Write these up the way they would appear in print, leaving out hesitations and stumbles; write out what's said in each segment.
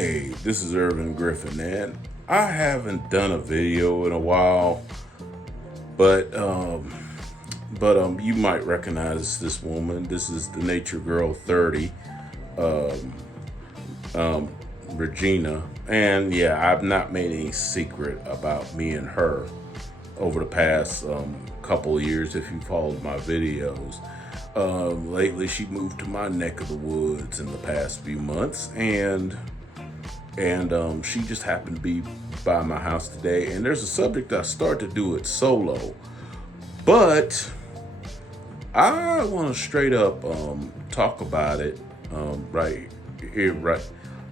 Hey, this is Irvin Griffin, and I haven't done a video in a while, but you might recognize this woman. This is TheNaturegirl30, Regina, and yeah, I've not made any secret about me and her over the past couple of years. If you followed my videos, lately she moved to my neck of the woods in the past few months, and she just happened to be by my house today. And there's a subject I started to do it solo, but I want to straight up talk about it right here,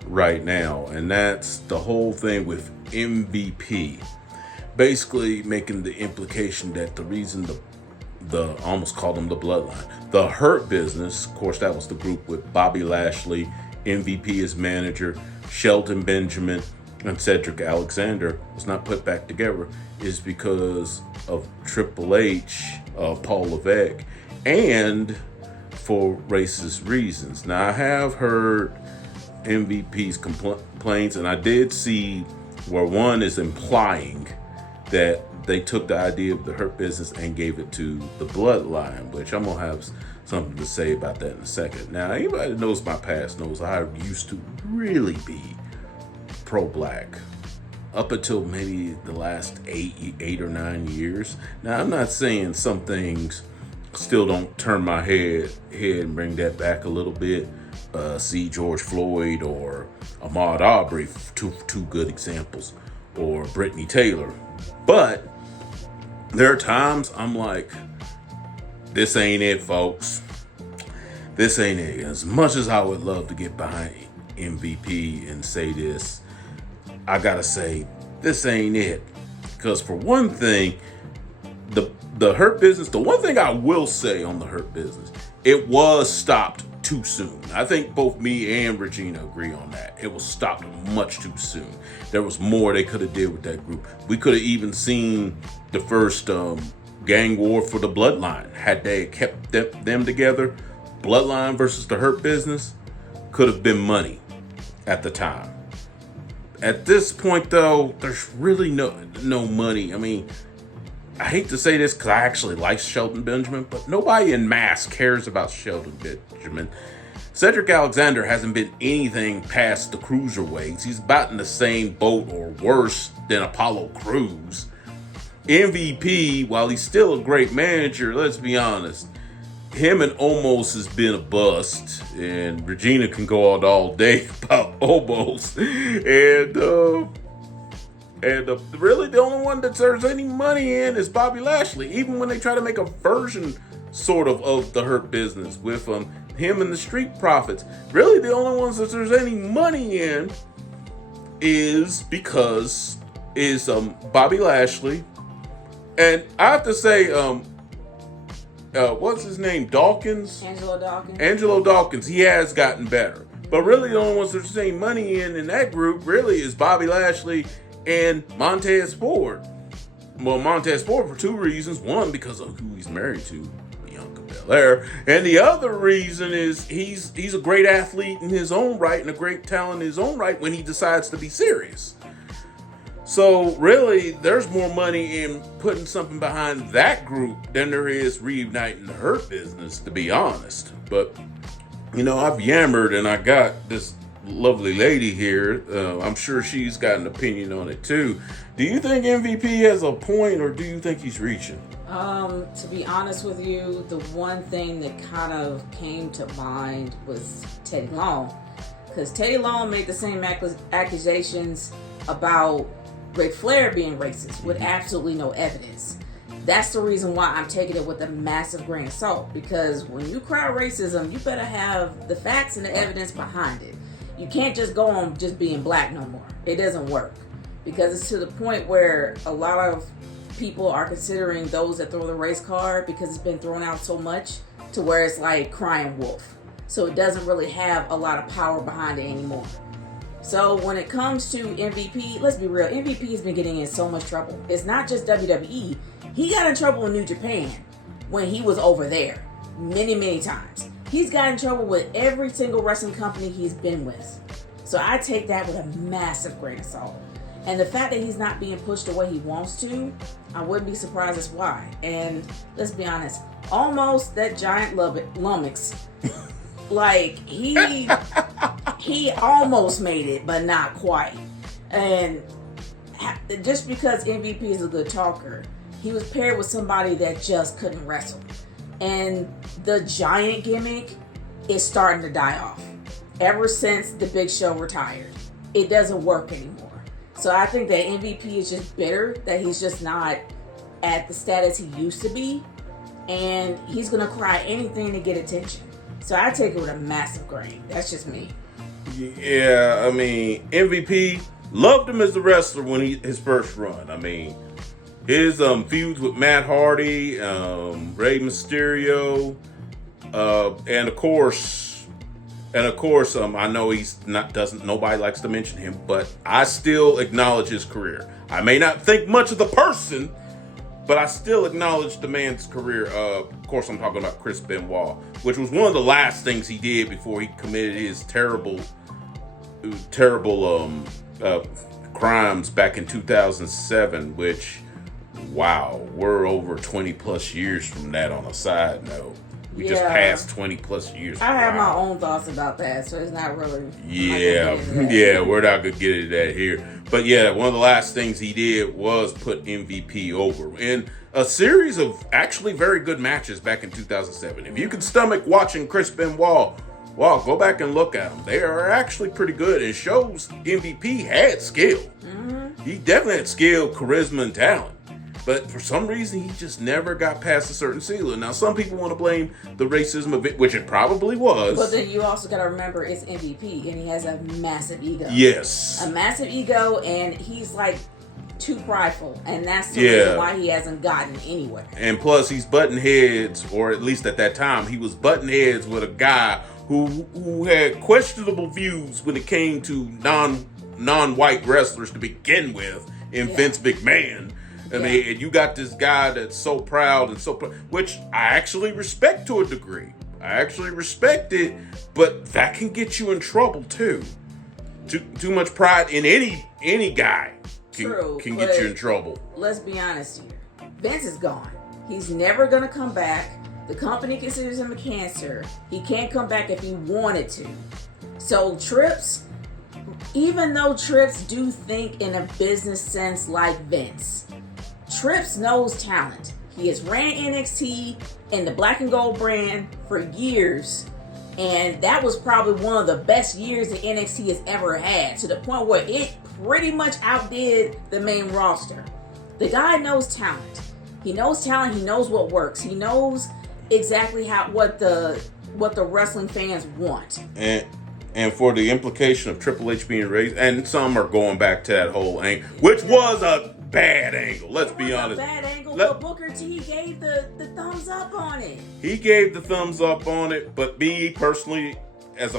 right now, and that's the whole thing with MVP. Basically, making the implication that the reason the almost called them the bloodline, the Hurt Business, of course, that was the group with Bobby Lashley, MVP as manager, Shelton Benjamin, and Cedric Alexander, was not put back together, is because of Triple H, Paul Levesque, and for racist reasons. Now, I have heard MVP's complaints, and I did see where one is implying that they took the idea of the Hurt Business and gave it to the bloodline, which I'm gonna have something to say about that in a second. Now, anybody that knows my past knows I used to really be pro-black up until maybe the last eight or 9 years. Now, I'm not saying some things still don't turn my head and bring that back a little bit. See George Floyd or Ahmaud Arbery, two good examples, or Brittany Taylor. But there are times I'm like, this ain't it, folks. This ain't it. As much as I would love to get behind MVP and say this, I gotta say, this ain't it. Because for one thing, the Hurt Business, the one thing I will say on the Hurt Business, it was stopped too soon. I think both me and Regina agree on that. It was stopped much too soon. There was more they could have did with that group. We could have even seen the first gang war for the Bloodline. Had they kept them together, Bloodline versus the Hurt Business could have been money at the time. At this point, though, there's really no money. I mean, I hate to say this because I actually like Shelton Benjamin, but nobody in mass cares about Shelton Benjamin. Cedric Alexander hasn't been anything past the cruiserweights. He's about in the same boat or worse than Apollo Crews. MVP, while he's still a great manager, let's be honest, him and Omos has been a bust, and Regina can go on all day about Omos. And really the only one that there's any money in is Bobby Lashley. Even when they try to make a version sort of the Hurt Business with him and the Street Profits, really the only ones that there's any money in is Bobby Lashley. And I have to say, what's his name? Dawkins? Angelo Dawkins. He has gotten better. But really the only ones that there's any money in that group really is Bobby Lashley and Montez Ford. Well, Montez Ford for two reasons. One, because of who he's married to, Bianca Belair. And the other reason is he's a great athlete in his own right and a great talent in his own right when he decides to be serious. So really, there's more money in putting something behind that group than there is reuniting the Hurt Business, to be honest. But, I've yammered and I got this lovely lady here. I'm sure she's got an opinion on it too. Do you think MVP has a point, or do you think he's reaching? To be honest with you, the one thing that kind of came to mind was Teddy Long, because Teddy Long made the same accusations about Ric Flair being racist with absolutely no evidence. That's the reason why I'm taking it with a massive grain of salt, because when you cry racism, you better have the facts and the evidence behind it. You can't just go on just being black no more. It doesn't work, because it's to the point where a lot of people are considering those that throw the race card, because it's been thrown out so much to where it's like crying wolf. So it doesn't really have a lot of power behind it anymore. So when it comes to MVP, let's be real, MVP has been getting in so much trouble. It's not just WWE. He got in trouble in New Japan when he was over there many, many times. He's got in trouble with every single wrestling company he's been with. So I take that with a massive grain of salt. And the fact that he's not being pushed the way he wants to, I wouldn't be surprised as why. And let's be honest, almost that giant lummox, like he almost made it, but not quite. And just because MVP is a good talker, he was paired with somebody that just couldn't wrestle. And the giant gimmick is starting to die off. Ever since the Big Show retired, it doesn't work anymore. So I think that MVP is just bitter that he's just not at the status he used to be. And he's going to cry anything to get attention. So I take it with a massive grain. That's just me. Yeah, I mean, MVP, loved him as a wrestler when his first run. I mean, his feuds with Matt Hardy, Rey Mysterio, and of course, I know nobody likes to mention him, but I still acknowledge his career. I may not think much of the person, but I still acknowledge the man's career. Of course, I'm talking about Chris Benoit, which was one of the last things he did before he committed his terrible crimes back in 2007, which, wow, we're over 20 plus years from that on a side note. We just passed 20 plus years. I have my own thoughts about that, so it's not really. Yeah, we're not gonna get into that here. But yeah, one of the last things he did was put MVP over in a series of actually very good matches back in 2007. If you can stomach watching Chris Benoit, well, go back and look at them. They are actually pretty good. It shows MVP had skill. Mm-hmm. He definitely had skill, charisma, and talent. But for some reason, he just never got past a certain ceiling. Now, some people want to blame the racism of it, which it probably was. But then you also got to remember it's MVP, and he has a massive ego. Yes. A massive ego, and he's like too prideful. And that's the reason why he hasn't gotten anywhere. And plus, he's butting heads, or at least at that time, he was butting heads with a guy who had questionable views when it came to non-white wrestlers to begin with in Vince McMahon. I mean, and you got this guy that's so proud and which I actually respect to a degree. I actually respect it, but that can get you in trouble too. Too much pride in any guy can get you in trouble. Let's be honest here. Vince is gone. He's never gonna come back. The company considers him a cancer. He can't come back if he wanted to. So Trips, even though Trips do think in a business sense like Vince, Trips knows talent. He has ran NXT in the black and gold brand for years. And that was probably one of the best years that NXT has ever had, to the point where it pretty much outdid the main roster. The guy knows talent. He knows talent. He knows what works. He knows exactly what the wrestling fans want. And for the implication of Triple H being raised, and some are going back to that whole angle, which was a bad angle. Let's be honest. A bad angle, but Booker T gave the thumbs up on it. He gave the thumbs up on it, but me personally, as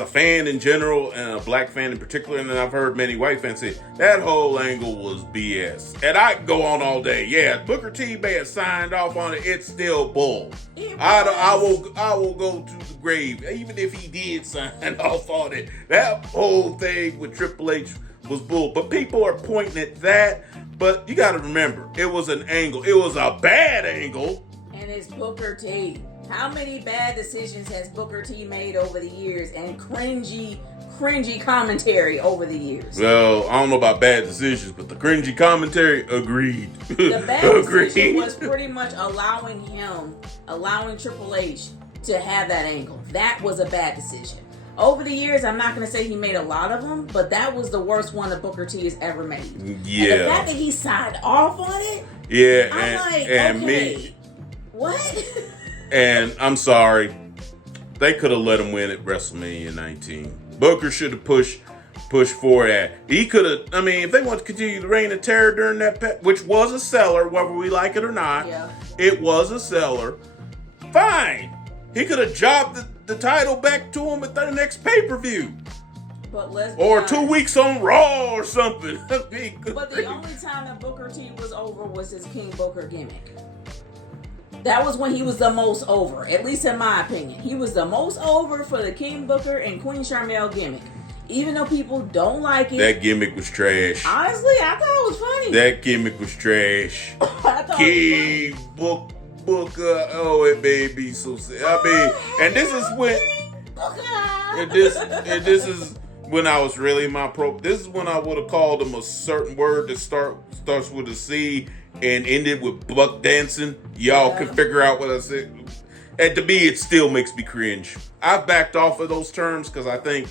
a fan in general and a black fan in particular, and I've heard many white fans say that whole angle was BS. And I can go on all day. Yeah, Booker T may have signed off on it. It's still bull. I will go to the grave, even if he did sign off on it. That whole thing with Triple H was bull. But people are pointing at that. But you got to remember, it was an angle. It was a bad angle. And it's Booker T. How many bad decisions has Booker T made over the years, and cringy commentary over the years? Well, I don't know about bad decisions, but the cringy commentary, agreed. The bad decision was pretty much allowing Triple H to have that angle. That was a bad decision. Over the years, I'm not going to say he made a lot of them, but that was the worst one that Booker T has ever made. Yeah. And the fact that he signed off on it, yeah, I'm okay. What? And I'm sorry, they could have let him win at WrestleMania 19. Booker should have pushed for that. He could have. I mean, if they want to continue the reign of terror during that, which was a seller, whether we like it or not, it was a seller. Fine, he could have jobbed the title back to him at the next pay-per-view. But let's or 2 weeks on Raw or something. But the only time that Booker T was over was his King Booker gimmick. That was when he was the most over, at least in my opinion. He was the most over for the King Booker and Queen Charmel gimmick. even though people don't like it. That gimmick was trash. Honestly, I thought it was funny. That gimmick was trash. I thought King it was funny. Booker, oh, it made me so sad. I mean, and this is when, and this is when I was really this is when I would have called him a certain word that starts with a C and ended with buck dancing. Y'all can figure out what I said. And to me, it still makes me cringe. I've backed off of those terms because I think,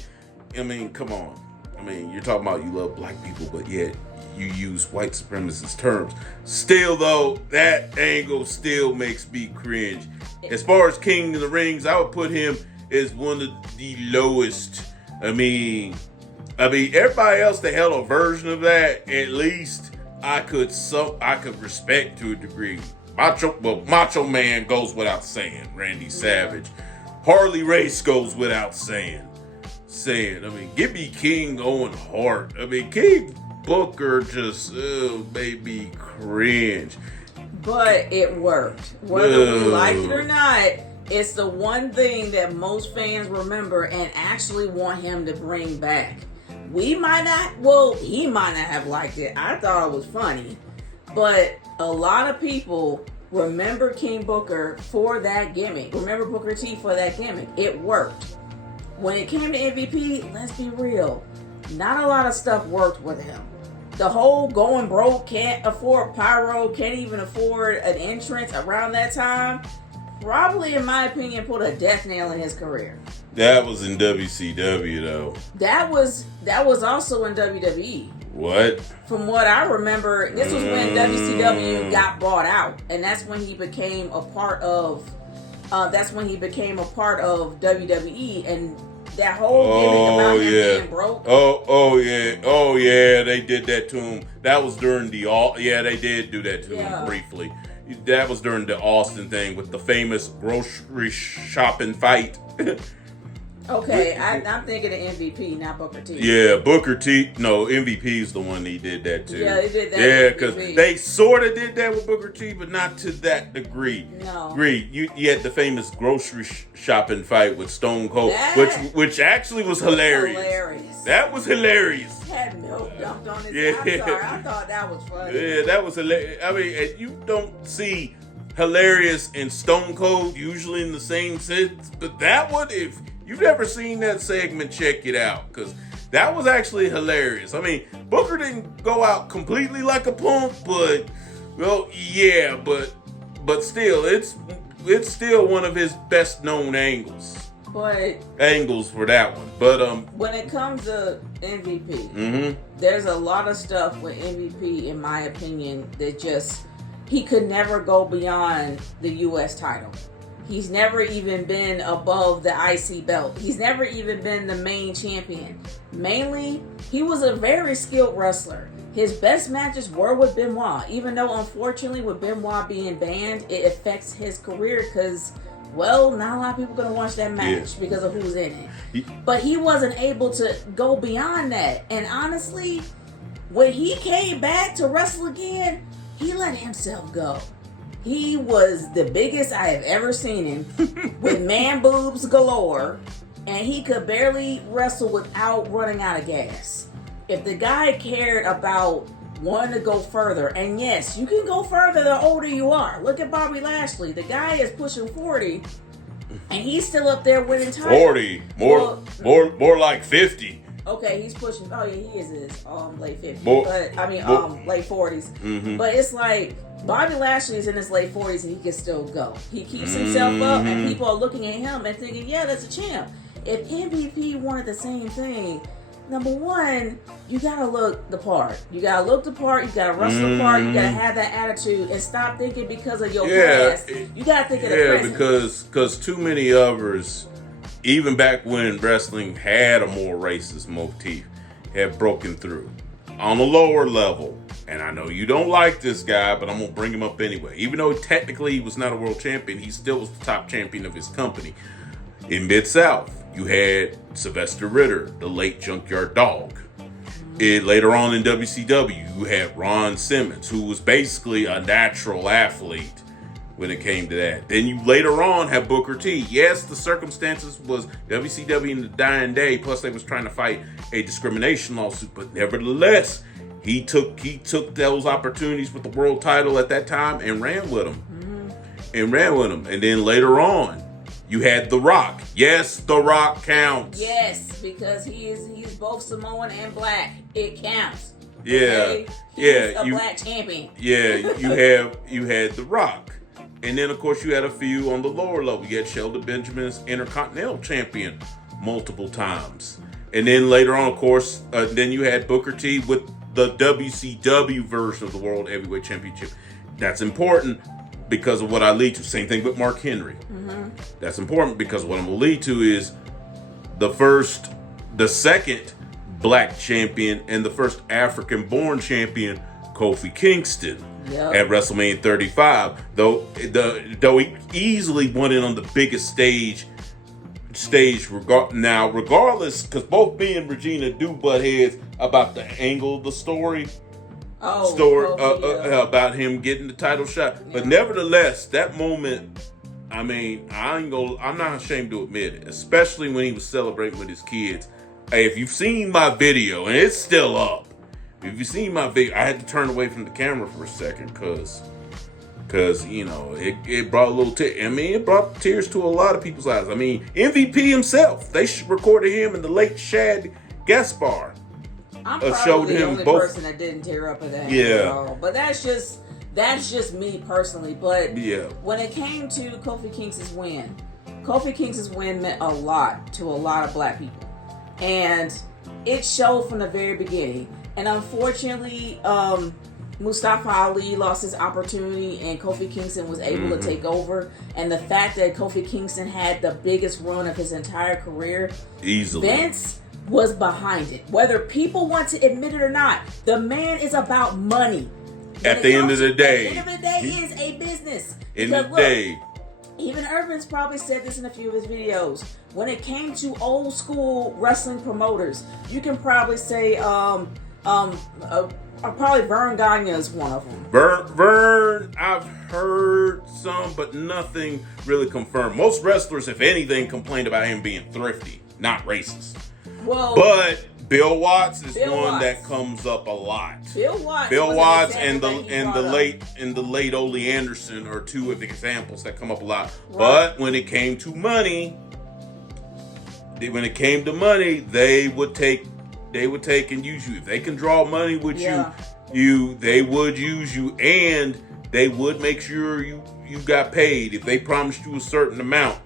I mean, come on. I mean, you're talking about you love black people, but yet you use white supremacist terms. Still, though, that angle still makes me cringe. As far as King of the Rings, I would put him as one of the lowest. I mean, everybody else that held a version of that, at least I could respect to a degree. Macho Man goes without saying. Randy Savage. Harley Race goes without saying. I mean, give me King Owen Hart. I mean, King Booker just made me cringe. But it worked. Whether we liked it or not, it's the one thing that most fans remember and actually want him to bring back. He might not have liked it. I thought it was funny. But a lot of people remember King Booker for that gimmick. Remember Booker T for that gimmick. It worked. When it came to MVP, let's be real. Not a lot of stuff worked with him. The whole going broke, can't afford pyro, can't even afford an entrance around that time, probably, in my opinion, put a death nail in his career. That was in WCW, though. That was also in WWE. What? From what I remember, this was when WCW got bought out, and that's when he became a part of. WWE, and that whole gimmick about him being broke. Oh yeah, they did that to him. That was during they did do that to him briefly. That was during the Austin thing with the famous grocery shopping fight. Okay, I'm thinking of MVP, not Booker T. Yeah, Booker T. No, MVP is the one he did that to. Yeah, they did that. Yeah, because they sort of did that with Booker T, but not to that degree. No. You had the famous grocery shopping fight with Stone Cold, which actually was hilarious. That was hilarious. Had milk dumped on his head. I'm sorry, I thought that was funny. Yeah, that was hilarious. I mean, you don't see hilarious and Stone Cold usually in the same sense, but that one, if you've never seen that segment, check it out, because that was actually hilarious. I mean, Booker didn't go out completely like a punk, but still, it's still one of his best known angles. Angles for that one. But when it comes to MVP, there's a lot of stuff with MVP, in my opinion, that just he could never go beyond the U.S. title. He's never even been above the IC belt. He's never even been the main champion. Mainly, he was a very skilled wrestler. His best matches were with Benoit, even though unfortunately with Benoit being banned, it affects his career because, well, not a lot of people are going to watch that match because of who's in it. But he wasn't able to go beyond that. And honestly, when he came back to wrestle again, he let himself go. He was the biggest I have ever seen him, with man boobs galore, and he could barely wrestle without running out of gas. If the guy cared about wanting to go further, and yes, you can go further the older you are. Look at Bobby Lashley. The guy is pushing 40, and he's still up there winning titles. 40, more like 50. Okay, he's pushing. Oh yeah, he is in his late 50s, late 40s. Mm-hmm. But it's like Bobby Lashley is in his late 40s and he can still go. He keeps himself up, and people are looking at him and thinking, yeah, that's a champ. If MVP wanted the same thing, number one, you gotta look the part. You gotta look the part. You gotta wrestle the part. You gotta have that attitude and stop thinking because of your past. You gotta think of the present. Yeah, because too many others, even back when wrestling had a more racist motif, have broken through on a lower level. And I know you don't like this guy, but I'm going to bring him up anyway. Even though technically he was not a world champion, he still was the top champion of his company. In Mid-South, you had Sylvester Ritter, the late Junkyard Dog. Later on in WCW, you had Ron Simmons, who was basically a natural athlete. when it came to that. Then you later on have Booker T. Yes, the circumstances was WCW in the dying day, plus they was trying to fight a discrimination lawsuit, but nevertheless, he took those opportunities with the world title at that time and ran with them. And then later on, you had The Rock. Yes, The Rock counts. Yes, because he's both Samoan and black. It counts. Yeah, okay? He's a black champion. Yeah, you had The Rock, and then of course you had a few on the lower level. You had Shelton Benjamin as Intercontinental Champion multiple times, and then later on, of course, then you had Booker T with the WCW version of the World Heavyweight Championship. That's important because of what I lead to. Same thing with Mark Henry. That's important because what I'm gonna lead to is the second black champion and the first African-born champion, Kofi Kingston, at WrestleMania 35. Though he easily won it on the biggest stage. Regardless, because both me and Regina do butt heads about the angle of the story. About him getting the title shot. But nevertheless, that moment, I mean, I'm not ashamed to admit it, especially when he was celebrating with his kids. Hey, if you've seen my video, and it's still up, if you've seen my video, I had to turn away from the camera for a second because it brought a little it brought tears to a lot of people's eyes. I mean, MVP himself, they recorded him in the late Shad Gaspar. I'm probably the only person that didn't tear up at that. Yeah. But that's just me personally. But yeah, when it came to Kofi Kingston's win meant a lot to a lot of black people. And it showed from the very beginning. And unfortunately, Mustafa Ali lost his opportunity and Kofi Kingston was able to take over. And the fact that Kofi Kingston had the biggest run of his entire career, easily, Vince was behind it. Whether people want to admit it or not, the man is about money. At the end of the day, is a business. Even Irvin's probably said this in a few of his videos. When it came to old school wrestling promoters, you can probably say, probably Vern Gagne is one of them. Vern, I've heard some, but nothing really confirmed. Most wrestlers, if anything, complained about him being thrifty, not racist. But Bill Watts is one that comes up a lot. Bill Watts and the late Ole Anderson are two of the examples that come up a lot. Right. But when it came to money, they would take and use you. If they can draw money with you, they would use you, and they would make sure you got paid. If they promised you a certain amount,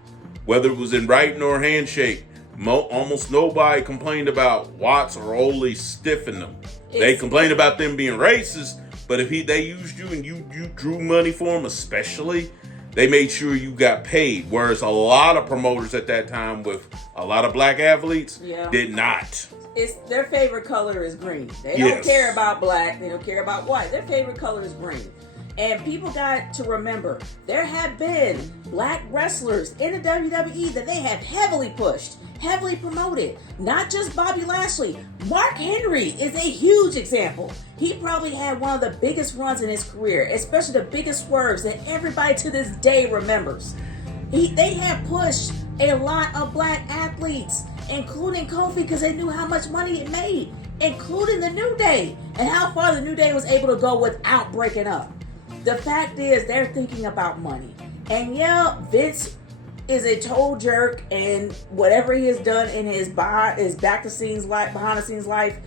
whether it was in writing or handshake. Almost nobody complained about Watts or Ole stiffing them. They complained about them being racist, but if they used you and you drew money for them, especially, they made sure you got paid. Whereas a lot of promoters at that time with a lot of black athletes did not. Their favorite color is green. They don't care about black. They don't care about white. Their favorite color is green. And people got to remember, there have been black wrestlers in the WWE that they have heavily pushed, heavily promoted. Not just Bobby Lashley. Mark Henry is a huge example. He probably had one of the biggest runs in his career, especially the biggest swerves that everybody to this day remembers. They have pushed a lot of black athletes, including Kofi, because they knew how much money it made, including the New Day, and how far the New Day was able to go without breaking up. The fact is, they're thinking about money. And Vince is a total jerk, and whatever he has done in his behind the scenes life,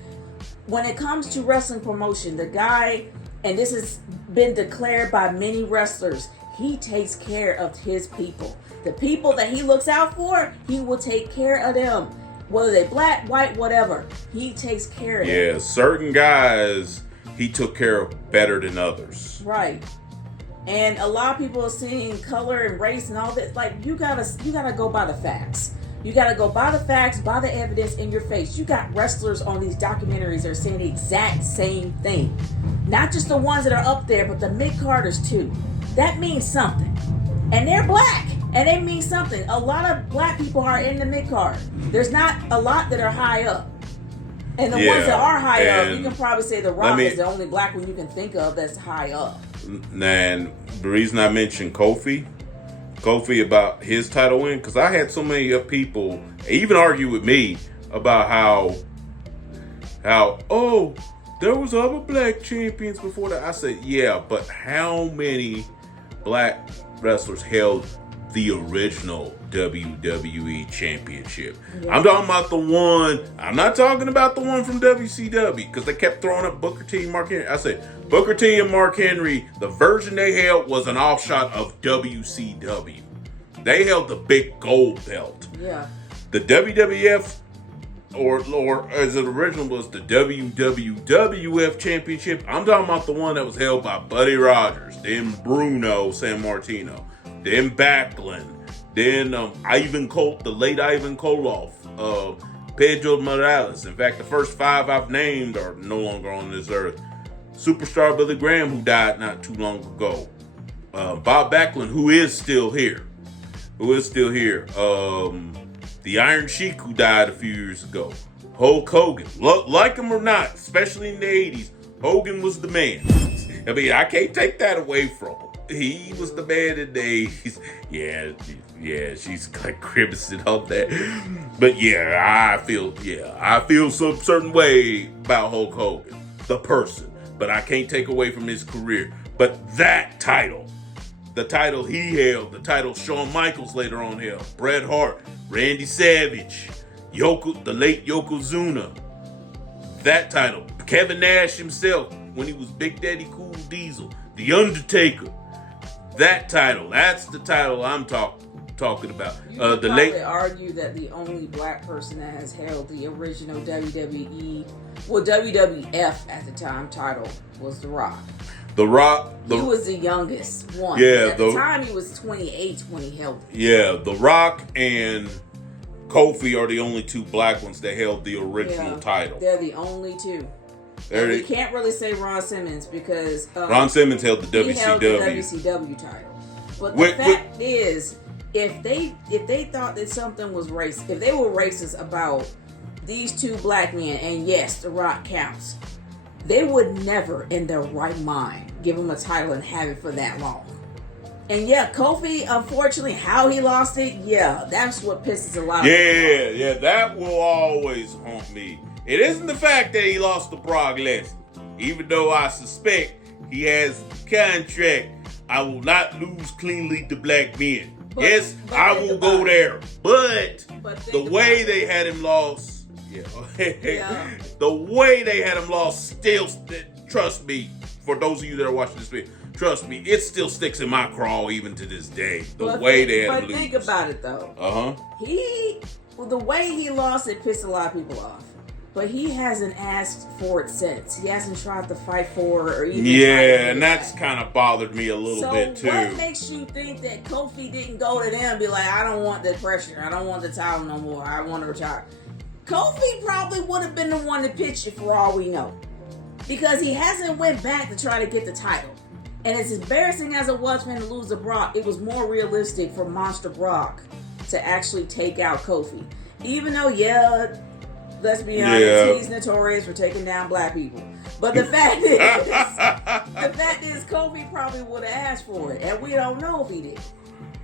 when it comes to wrestling promotion, the guy, and this has been declared by many wrestlers, he takes care of his people. The people that he looks out for, he will take care of them. Whether they black, white, whatever, he takes care of them. Yeah, certain guys he took care of better than others. Right. And a lot of people are seeing color and race and all that. Like, you gotta go by the facts. You gotta go by the facts, by the evidence in your face. You got wrestlers on these documentaries that are saying the exact same thing. Not just the ones that are up there, but the mid-carders too. That means something. And they're black. And they mean something. A lot of black people are in the mid-card. There's not a lot that are high up. And the ones that are high up, you can probably say The Rock is the only black one you can think of that's high up. And the reason I mentioned Kofi about his title win, because I had so many people even argue with me about how there was other black champions before that. I said, yeah, but how many black wrestlers held the original WWE championship? Yeah. I'm talking about the one. I'm not talking about the one from WCW, because they kept throwing up Booker T and Mark Henry. I said, Booker T and Mark Henry, the version they held was an offshot of WCW. They held the big gold belt. Yeah. The WWF, or as it original was the WWF championship, I'm talking about the one that was held by Buddy Rogers, then Bruno Sammartino, then Backlund, then the late Ivan Koloff, Pedro Morales. In fact, the first 5 I've named are no longer on this earth. Superstar Billy Graham, who died not too long ago. Bob Backlund, who is still here. The Iron Sheik, who died a few years ago. Hulk Hogan. Like him or not, especially in the 80s, Hogan was the man. I mean, I can't take that away from him. He was the man in the 80s. Yeah, she's like grimacing up there. But I feel some certain way about Hulk Hogan, the person. But I can't take away from his career. But that title, the title he held, the title Shawn Michaels later on held, Bret Hart, Randy Savage, the late Yokozuna, that title, Kevin Nash himself when he was Big Daddy Cool Diesel, The Undertaker, that title, that's the title I'm talking about. You could probably argue that the only black person that has held the original WWF at the time title was The Rock. The Rock. He was the youngest one. Yeah. At the time, he was 28 when he held it. Yeah, The Rock and Kofi are the only 2 black ones that held the original title. They're the only 2. You can't really say Ron Simmons, because Ron Simmons held the WCW. He held the WCW title. But the fact is, if they thought that something was racist, if they were racist about these 2 black men, and yes, The Rock counts, they would never in their right mind give him a title and have it for that long. And Kofi, unfortunately, how he lost it, that's what pisses a lot of people off. That will always haunt me. It isn't the fact that he lost to Brock Lesnar, even though I suspect he has a contract. I will not lose cleanly to black men. But I will go there. But the way they had him lost, the way they had him lost still, trust me, for those of you that are watching this video, trust me, it still sticks in my craw even to this day. The way they had him lose. But think about it though. The way he lost, it pissed a lot of people off. But he hasn't asked for it since. He hasn't tried to fight for it or even. Yeah, and that's kind of bothered me a little bit too. So what makes you think that Kofi didn't go to them and be like, I don't want the pressure. I don't want the title no more. I want to retire. Kofi probably would have been the one to pitch it for all we know. Because he hasn't went back to try to get the title. And as embarrassing as it was for him to lose to Brock, it was more realistic for Monster Brock to actually take out Kofi. Even though, let's be honest, he's notorious for taking down black people. But the fact is, Kofi probably would have asked for it, and we don't know if he did.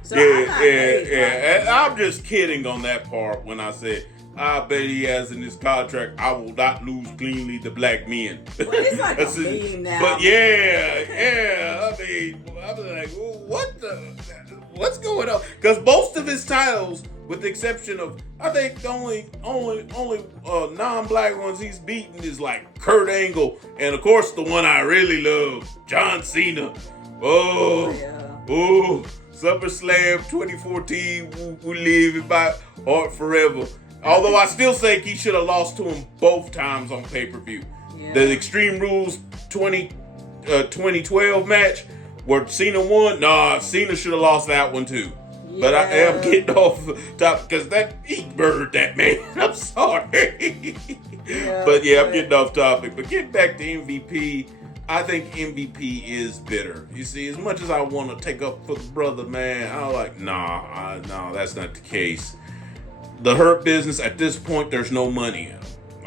So I'm just kidding on that part when I said, I bet he has in his contract, I will not lose cleanly to black men. Well, it's like a meme now. But I mean, I'm like, what's going on? Because most of his titles, with the exception of, I think the only non-black ones he's beaten is like Kurt Angle, and of course the one I really love, John Cena. SummerSlam 2014, we live in my heart forever. Although I still think he should have lost to him both times on pay-per-view. Yeah. The Extreme Rules 2012 match where Cena won, Cena should have lost that one too. Yeah. But I am getting off the top because he murdered that man. I'm sorry. I'm getting off topic. But getting back to MVP, I think MVP is bitter. You see, as much as I want to take up for the brother, man, I'm like, no, that's not the case. The Hurt Business, at this point, there's no money in.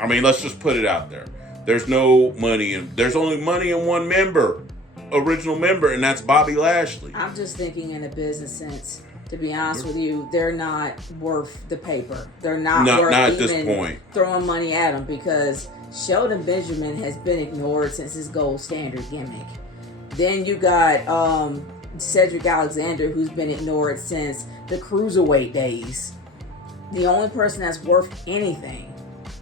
I mean, let's just put it out there. There's no money in. There's only money in one member original member, and that's Bobby Lashley. I'm just thinking in a business sense. To be honest with you, they're not worth the paper. They're not worth not at even this point. Throwing money at them, because Sheldon Benjamin has been ignored since his gold standard gimmick. Then you got Cedric Alexander, who's been ignored since the Cruiserweight days. The only person that's worth anything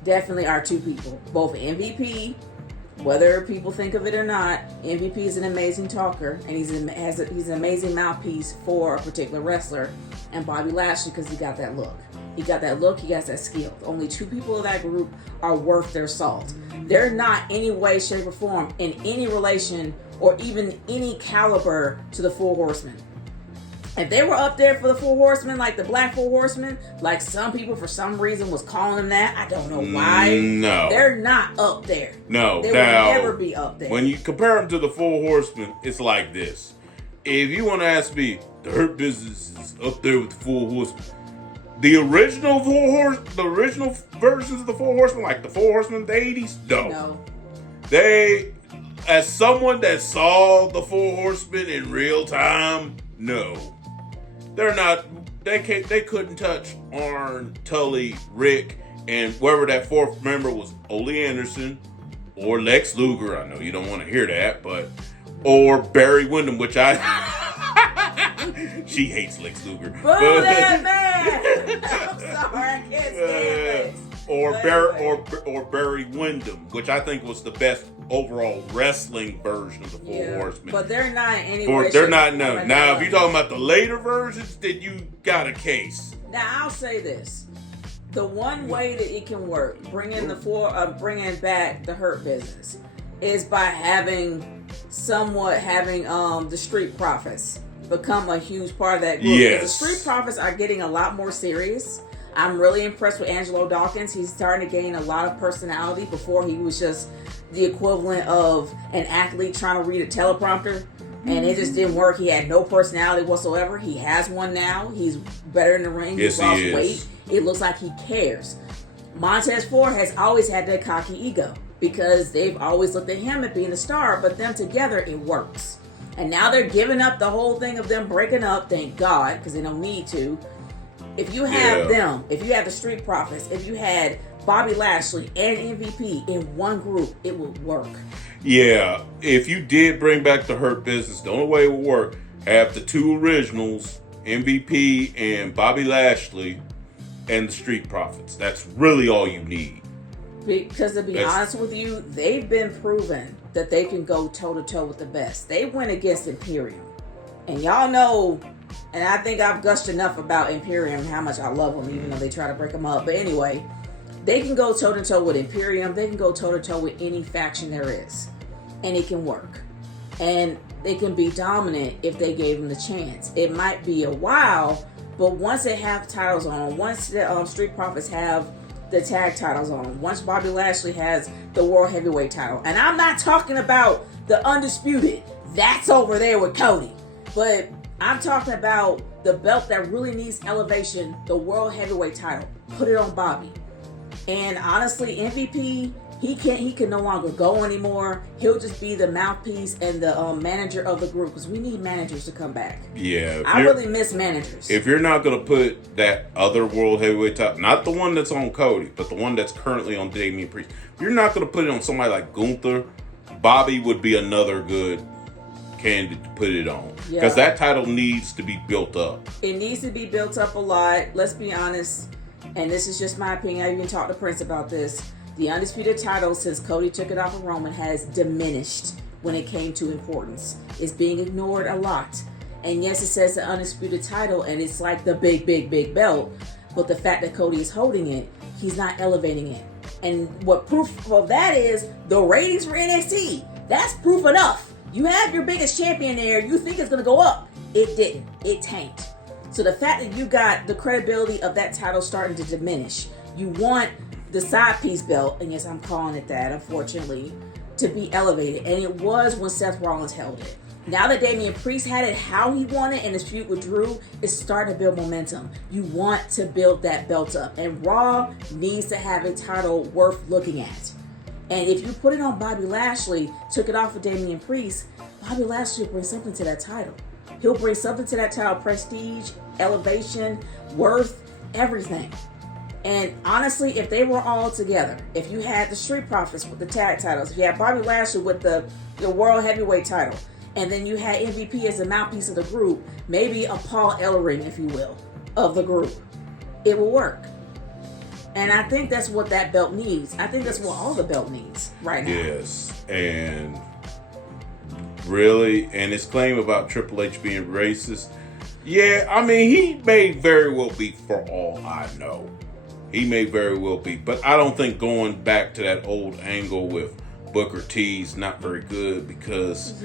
definitely are two people. Both MVP, whether people think of it or not, MVP is an amazing talker, and he's an amazing mouthpiece for a particular wrestler. And Bobby Lashley, because he got that look. He got that skill. Only two people of that group are worth their salt. They're not any way, shape, or form in any relation or even any caliber to the Four Horsemen. If they were up there for the Four Horsemen, like the Black Four Horsemen, like some people for some reason was calling them that, I don't know why. No. They're not up there. No. They will never be up there. When you compare them to the Four Horsemen, it's like this. If you want to ask me, the Hurt Business is up there with the Four Horsemen. The original the original versions of the Four Horsemen, like the Four Horsemen of the 80s, no. They, as someone that saw the Four Horsemen in real time, no. They're not. They couldn't touch Arn, Tully, Rick, and whoever that fourth member was, Ole Anderson or Lex Luger. I know you don't want to hear that, or Barry Windham, which she hates Lex Luger. Boo that man! I'm sorry, I can't stand Lex. Or Barry Windham, which I think was the best overall wrestling version of the Four Horsemen. But they're not anyway. They're not known. Now, if you're talking about the later versions, then you got a case. Now, I'll say this: the one way that it can work, bringing back the Hurt Business, is by having the Street Profits become a huge part of that group. Yes. The Street Profits are getting a lot more serious. I'm really impressed with Angelo Dawkins. He's starting to gain a lot of personality. Before, he was just the equivalent of an athlete trying to read a teleprompter, and it just didn't work. He had no personality whatsoever. He has one now. He's better in the ring. Yes, he's lost he is. weight. It looks like he cares. Montez Ford has always had that cocky ego because they've always looked at him as being a star, but them together, it works. And now they're giving up the whole thing of them breaking up, thank God, because they don't need to. If you have them, if you have the Street Profits, if you had Bobby Lashley and MVP in one group, it would work. Yeah, if you did bring back the Hurt Business, the only way it would work, have the two originals, MVP and Bobby Lashley, and the Street Profits. That's really all you need. Because to be honest with you, they've been proven that they can go toe-to-toe with the best. They went against Imperium. And y'all know, and I think I've gushed enough about Imperium and how much I love them, even though they try to break them up. But anyway, they can go toe-to-toe with Imperium. They can go toe-to-toe with any faction there is. And it can work. And they can be dominant if they gave them the chance. It might be a while, but once they have titles on them, once the Street Profits have the tag titles on them, once Bobby Lashley has the World Heavyweight title, and I'm not talking about the Undisputed. That's over there with Cody. But I'm talking about the belt that really needs elevation, the World Heavyweight title. Put it on Bobby. And honestly, MVP, he can no longer go anymore. He'll just be the mouthpiece and the manager of the group, because we need managers to come back. Yeah. I really miss managers. If you're not going to put that other World Heavyweight title, not the one that's on Cody, but the one that's currently on Damian Priest, if you're not going to put it on somebody like Gunther, Bobby would be another good candidate to put it on. Because that title needs to be built up. It needs to be built up a lot. Let's be honest, and this is just my opinion. I even talked to Prince about this. The Undisputed title, since Cody took it off of Roman, has diminished when it came to importance. It's being ignored a lot. And yes, it says the Undisputed title, and it's like the big belt. But the fact that Cody is holding it, he's not elevating it. And what proof of that is the ratings for NXT. That's proof enough. You have your biggest champion there. You think it's going to go up. It didn't. It tanked. So the fact that you got the credibility of that title starting to diminish, you want the side piece belt, and yes, I'm calling it that, unfortunately, to be elevated. And it was when Seth Rollins held it. Now that Damian Priest had it how he wanted and his feud with Drew, it's starting to build momentum. You want to build that belt up. And Raw needs to have a title worth looking at. And if you put it on Bobby Lashley, took it off of Damian Priest, Bobby Lashley will bring something to that title. He'll bring something to that title: prestige, elevation, worth, everything. And honestly, if they were all together, if you had the Street Profits with the tag titles, if you had Bobby Lashley with the World Heavyweight title, and then you had MVP as the mouthpiece of the group, maybe a Paul Ellering, if you will, of the group, it will work. And I think that's what that belt needs. I think that's what all the belt needs right now. Yes, and really, and his claim about Triple H being racist, yeah, I mean, he may very well be, for all I know. He may very well be, but I don't think going back to that old angle with Booker T's not very good, because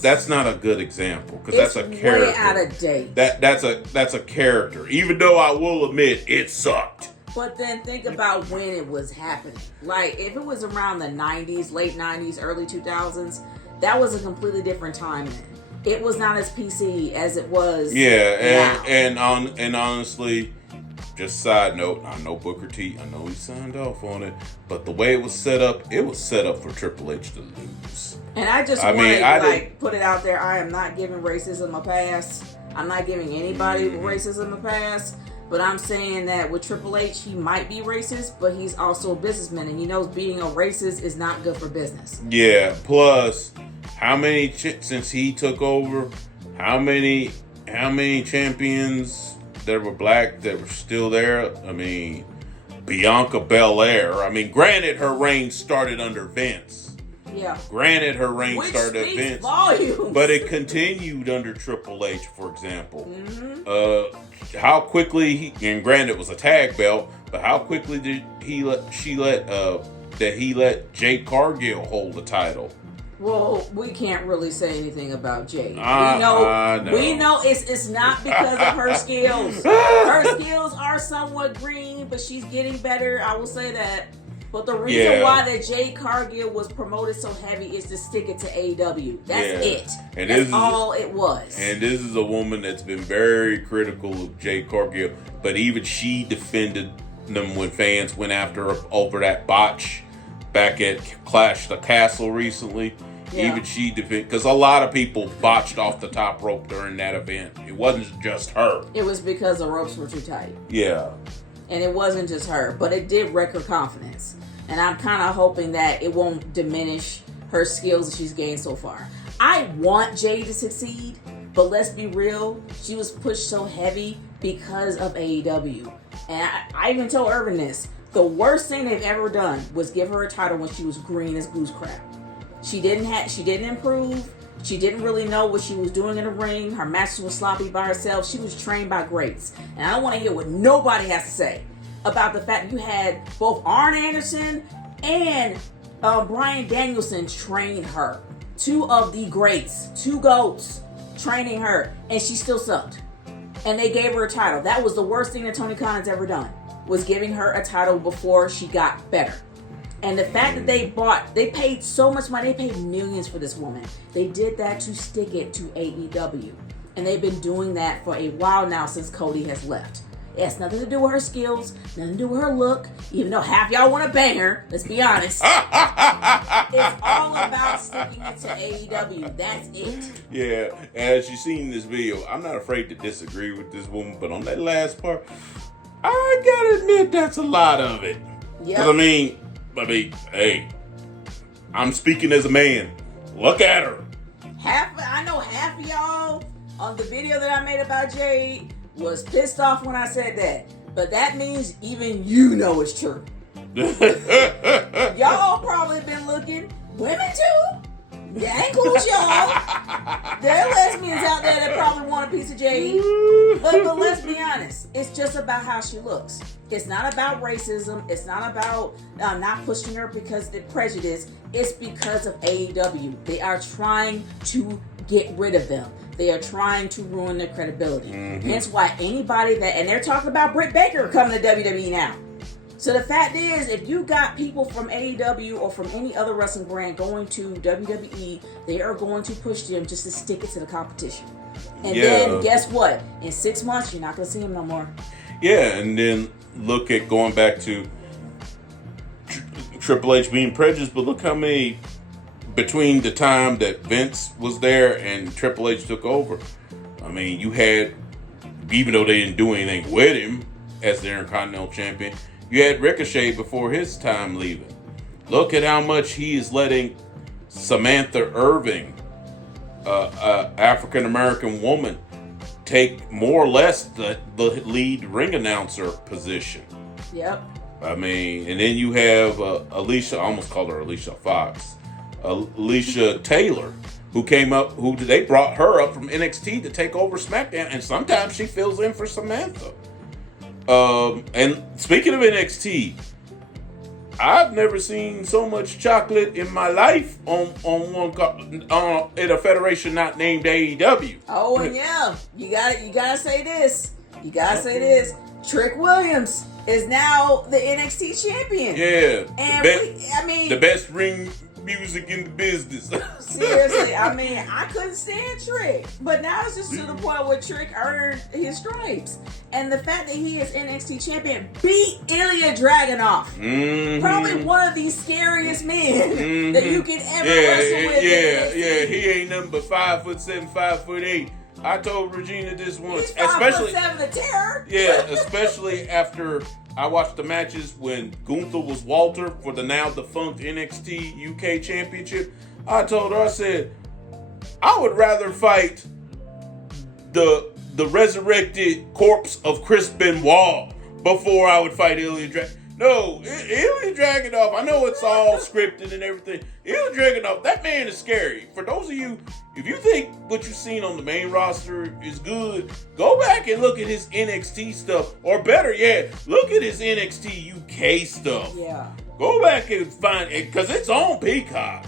that's not a good example, because that's a character. Way out of date. That's a character. Even though I will admit it sucked. But then think about when it was happening. Like, if it was around the 90s, late 90s, early 2000s, that was a completely different time then. It was not as PC as it was. Yeah, and honestly, just side note, I know Booker T, I know he signed off on it, but the way it was set up for Triple H to lose. And I just want to put it out there, I am not giving racism a pass. I'm not giving anybody racism a pass. But I'm saying that with Triple H, he might be racist, but he's also a businessman, and he knows being a racist is not good for business. Yeah. Plus, how many since he took over? How many champions that were black that were still there? I mean, Bianca Belair. I mean, granted, her reign started under Vince. Yeah. Granted, her reign started under Vince, volumes. but it continued under Triple H, for example. Mm-hmm. How quickly and granted it was a tag belt, but how quickly did he let Jade Cargill hold the title? Well, we can't really say anything about Jade. We know it's not because of her skills. Her skills are somewhat green, but she's getting better. I will say that. But the reason why that Jade Cargill was promoted so heavy is to stick it to AEW. That's it. And that's all it was. And this is a woman that's been very critical of Jade Cargill, but even she defended them when fans went after her over that botch back at Clash the Castle recently. Yeah. Even she defended, because a lot of people botched off the top rope during that event. It wasn't just her. It was because the ropes were too tight. Yeah. And it wasn't just her, but it did wreck her confidence. And I'm kind of hoping that it won't diminish her skills that she's gained so far. I want Jade to succeed, but let's be real. She was pushed so heavy because of AEW. And I even told Irvin this. The worst thing they've ever done was give her a title when she was green as goose crap. She didn't improve. She didn't really know what she was doing in the ring. Her matches were sloppy by herself. She was trained by greats. And I don't want to hear what nobody has to say about the fact you had both Arn Anderson and Bryan Danielson train her. Two of the greats, two GOATs training her, and she still sucked. And they gave her a title. That was the worst thing that Tony Khan has ever done, was giving her a title before she got better. And the fact that they paid so much money, they paid millions for this woman. They did that to stick it to AEW. And they've been doing that for a while now since Cody has left. It has nothing to do with her skills, nothing to do with her look, even though half y'all want to bang her, let's be honest. It's all about sticking it to AEW. That's it. Yeah, as you seen in this video, I'm not afraid to disagree with this woman, but on that last part, I gotta admit that's a lot of it. Yeah. Because I mean, hey, I'm speaking as a man. Look at her. I know half of y'all on the video that I made about Jade was pissed off when I said that. But that means even you know it's true. Y'all probably been looking. Women too. That includes y'all. There are lesbians out there that probably want a piece of Jade. But let's be honest. It's just about how she looks. It's not about racism. It's not about not pushing her because of prejudice. It's because of AEW. They are trying to get rid of them. They are trying to ruin their credibility. Mm-hmm. Hence why anybody and they're talking about Britt Baker coming to WWE now. So the fact is, if you got people from AEW or from any other wrestling brand going to WWE, they are going to push them just to stick it to the competition. And then guess what? In 6 months, you're not going to see them no more. Yeah, and then look at going back to Triple H being prejudiced, but look how many between the time that Vince was there and Triple H took over, I mean, you had, even though they didn't do anything with him as the Intercontinental Champion, you had Ricochet before his time leaving. Look at how much he is letting Samantha Irving, African American woman, take more or less the lead ring announcer position. Yep. I mean, and then you have Alicia, I almost called her Alicia Fox, Alicia Taylor, who came up, who they brought her up from NXT to take over SmackDown, and sometimes she fills in for Samantha. And speaking of NXT, I've never seen so much chocolate in my life on in a federation not named AEW. Oh, and yeah, you gotta say this. You gotta say this. Trick Williams is now the NXT champion. Yeah, and the best ring music in the business. Seriously, I mean, I couldn't stand Trick, but now it's just to the point where Trick earned his stripes, and the fact that he is NXT champion beat Ilya Dragunov, probably one of the scariest men that you can ever wrestle with. Yeah, he ain't nothing but 5'7", 5'8". I told Regina this once, He's 5'7" the terror. Yeah, especially after I watched the matches when Gunther was Walter for the now defunct NXT UK Championship. I told her, I said, I would rather fight the resurrected corpse of Chris Benoit before I would fight Ilya Dragunov. No, Ilya Dragunov, I know it's all scripted and everything. Ilya Dragunov, that man is scary. For those of you, if you think what you've seen on the main roster is good, go back and look at his NXT stuff. Or better yet, look at his NXT UK stuff. Yeah. Go back and find it, because it's on Peacock.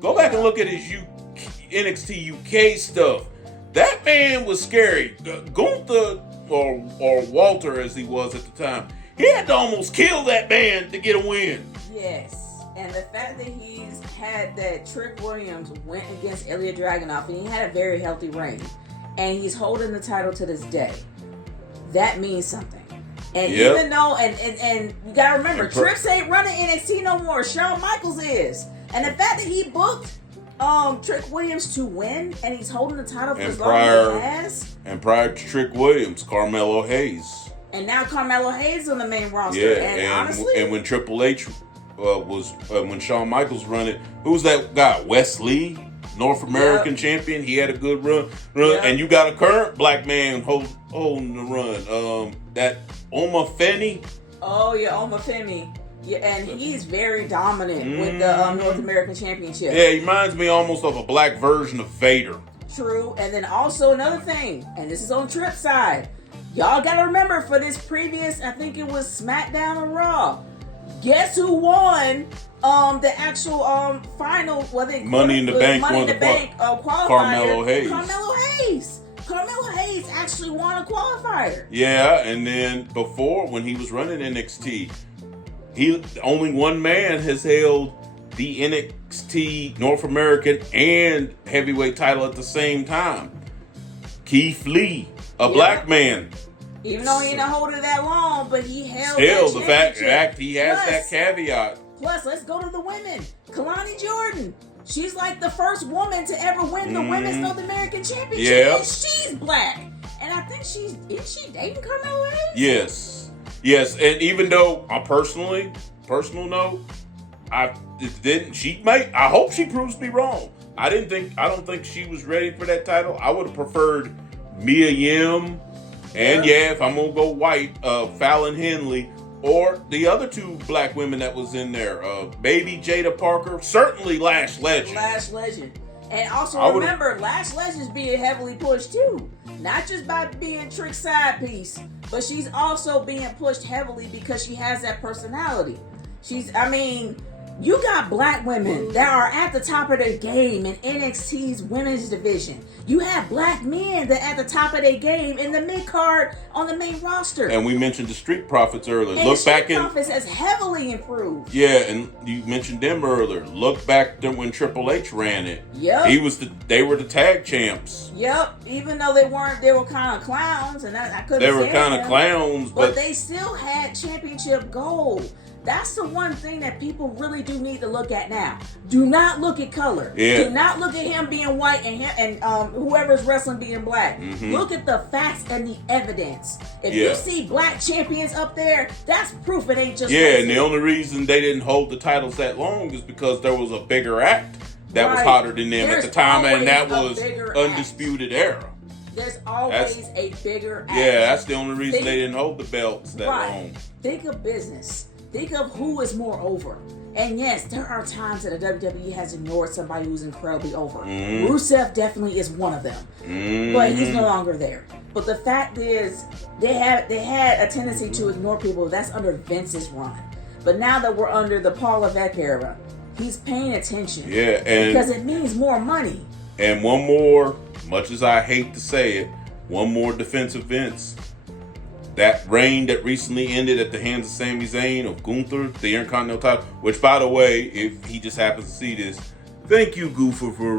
Go back and look at his NXT UK stuff. That man was scary. Gunther, or Walter as he was at the time, he had to almost kill that man to get a win. Yes. And the fact that he's had that Trick Williams went against Ilya Dragunov and he had a very healthy reign. And he's holding the title to this day. That means something. And even though, and you gotta remember, Trips ain't running NXT no more. Shawn Michaels is. And the fact that he booked Trick Williams to win and he's holding the title for as long as he has. And prior to Trick Williams, Carmelo Hayes. And now Carmelo Hayes on the main roster. Yeah, and honestly, and when Triple H was when Shawn Michaels run it, who's that guy? Wes Lee, North American champion. He had a good run, and you got a current black man holding the run. That Oma Femi. Oh yeah, Oma Femi. Yeah, and he's very dominant with the North American Championship. Yeah, he reminds me almost of a black version of Vader. True, and then also another thing, and this is on Trip's side. Y'all gotta remember for this previous, I think it was SmackDown or Raw. Guess who won the actual final? Money in the Bank qualifier. Carmelo Hayes. Carmelo Hayes actually won a qualifier. Yeah, and then before when he was running NXT, only one man has held the NXT North American and heavyweight title at the same time. Keith Lee, a black man. Even though he didn't hold it that long, but he held still the fact he has that caveat. Plus, let's go to the women. Kalani Jordan. She's like the first woman to ever win the Women's North American Championship. Yeah. And she's black. And I think is she dating Carmelo Hayes? Yes. And even though personal note, I hope she proves me wrong. I don't think she was ready for that title. I would have preferred Mia Yim, and if I'm gonna go white, Fallon Henley, or the other two black women that was in there, Baby Jada Parker, certainly Lash Legend. And also remember, Lash Legend's being heavily pushed too, not just by being Trick's side piece, but she's also being pushed heavily because she has that personality. You got black women that are at the top of their game in NXT's women's division. You have black men that are at the top of their game in the mid-card on the main roster. And we mentioned the Street Profits earlier. And Street Profits has heavily improved. Yeah, and you mentioned them earlier. Look back to when Triple H ran it. Yep. They were the tag champs. Yep. Even though they were kind of clowns, and I couldn't. They were kind of clowns, but they still had championship gold. That's the one thing that people really do need to look at now. Do not look at color. Yeah. Do not look at him being white and whoever's wrestling being black. Mm-hmm. Look at the facts and the evidence. If Yeah. you see black champions up there, that's proof it ain't just Yeah, racist. and the only reason they didn't hold the titles that long is because there was a bigger act that was hotter than them at the time, and that was Undisputed Era. There's always a bigger act. Yeah, that's the only reason they didn't hold the belts that long. Think of business. Think of who is more over. And yes, there are times that the WWE has ignored somebody who's incredibly over. Rusev definitely is one of them. But he's no longer there. But the fact is, they had a tendency to ignore people. That's under Vince's run. But now that we're under the Paul Levesque era, he's paying attention. Yeah, and because it means more money. And one more, much as I hate to say it, one more defense of Vince. That reign that recently ended at the hands of Sami Zayn of Gunther, the Intercontinental title, which, by the way, if he just happens to see this, thank you, Gunther, for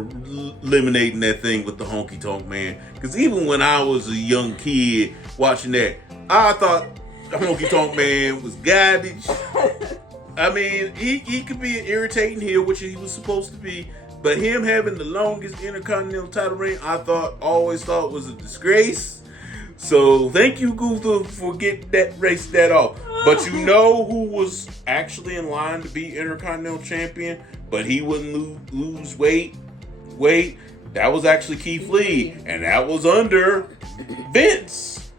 eliminating that thing with the honky tonk man. Because even when I was a young kid watching that, I thought the honky tonk man was garbage. I mean, he could be an irritating heel, which he was supposed to be. But him having the longest Intercontinental title reign, I always thought was a disgrace. So thank you, Gunther, for getting that off. But you know who was actually in line to be Intercontinental Champion, but he wouldn't lose weight? That was actually Keith Lee, and that was under Vince.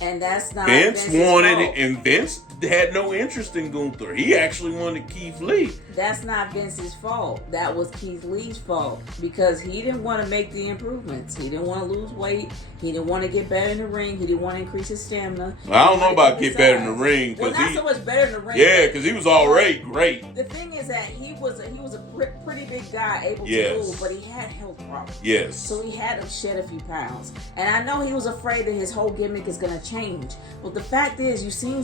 And that's not Vince Vince's wanted fault. it, and Vince had no interest in Gunther. He actually wanted Keith Lee. That's not Vince's fault. That was Keith Lee's fault because he didn't want to make the improvements. He didn't want to lose weight. He didn't want to get better in the ring. He didn't want to increase his stamina. I don't know about get better in the ring. Well, not so much better in the ring. Yeah, because he was already great. The thing is that he was a pretty big guy, able to move, but he had health problems. Yes. So he had to shed a few pounds. And I know he was afraid that his whole gimmick is going to change. But the fact is, you've seen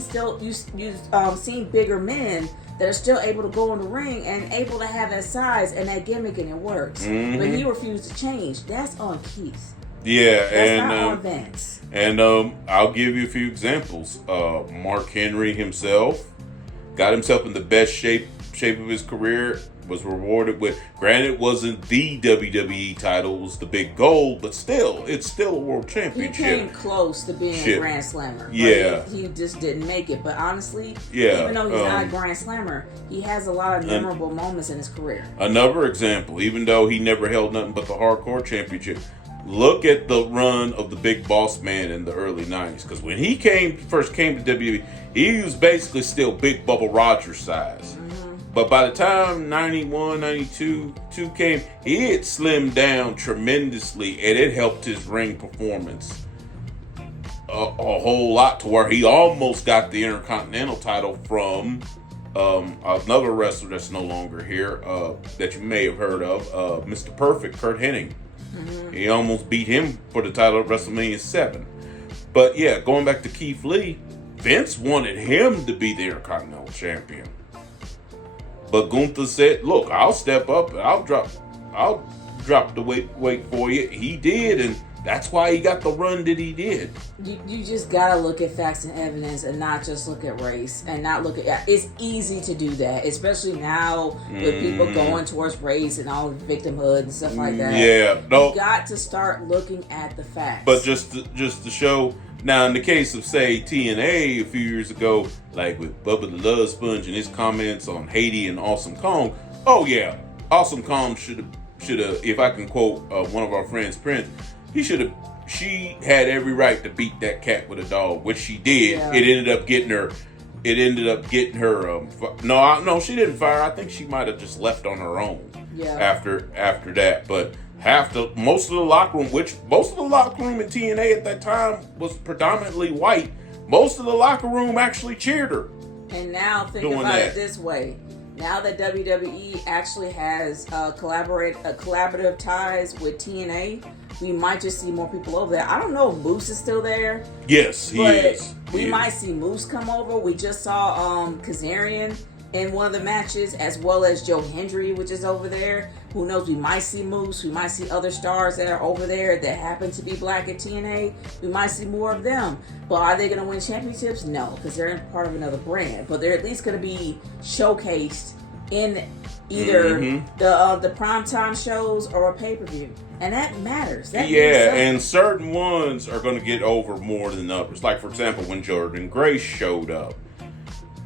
bigger men that are still able to go in the ring and able to have that size and that gimmick, and it works. But he refused to change. That's on Keith. Yeah, That's not on Vince. And I'll give you a few examples. Mark Henry himself got himself in the best shape of his career. Was rewarded with, granted, it wasn't the WWE title, it was the big gold, but still, it's still a world championship. He came close to being a Grand Slammer. Yeah. He just didn't make it. But honestly, yeah, even though he's not a Grand Slammer, he has a lot of memorable moments in his career. Another example, even though he never held nothing but the Hardcore Championship, look at the run of the Big Boss Man in the early 90s. Because when he first came to WWE, he was basically still Big Bubba Rogers size. But by the time 91, 92 came, he had slimmed down tremendously, and it helped his ring performance a whole lot to where he almost got the Intercontinental title from another wrestler that's no longer here that you may have heard of, Mr. Perfect, Kurt Hennig. He almost beat him for the title at WrestleMania 7. But yeah, going back to Keith Lee, Vince wanted him to be the Intercontinental Champion. But Gunther said, "Look, I'll step up and I'll drop the weight for you." He did, and that's why he got the run that he did. You just gotta look at facts and evidence and not just look at race and not look at. It's easy to do that, especially now with people going towards race and all the victimhood and stuff like that. Yeah, no, you got to start looking at the facts. But just to show. Now, in the case of, say, TNA a few years ago, like with Bubba the Love Sponge and his comments on Haiti and Awesome Kong, oh yeah, Awesome Kong should have, if I can quote one of our friends, Prince, she had every right to beat that cat with a dog, which she did. Yeah. It ended up getting her. No, she didn't fire. I think she might have just left on her own. Yeah. After that, but. Most of the locker room in TNA at that time was predominantly white. Most of the locker room actually cheered her. And now think about it this way. Now that WWE actually has collaborative ties with TNA, we might just see more people over there. I don't know if Moose is still there. Yes, he is. We might see Moose come over. We just saw Kazarian in one of the matches, as well as Joe Hendry, which is over there. Who knows? We might see Moose. We might see other stars that are over there that happen to be black at TNA. We might see more of them. But are they going to win championships? No, because they're part of another brand. But they're at least going to be showcased in either the primetime shows or a pay-per-view. And that matters. That and certain ones are going to get over more than others. Like, for example, when Jordan Grace showed up.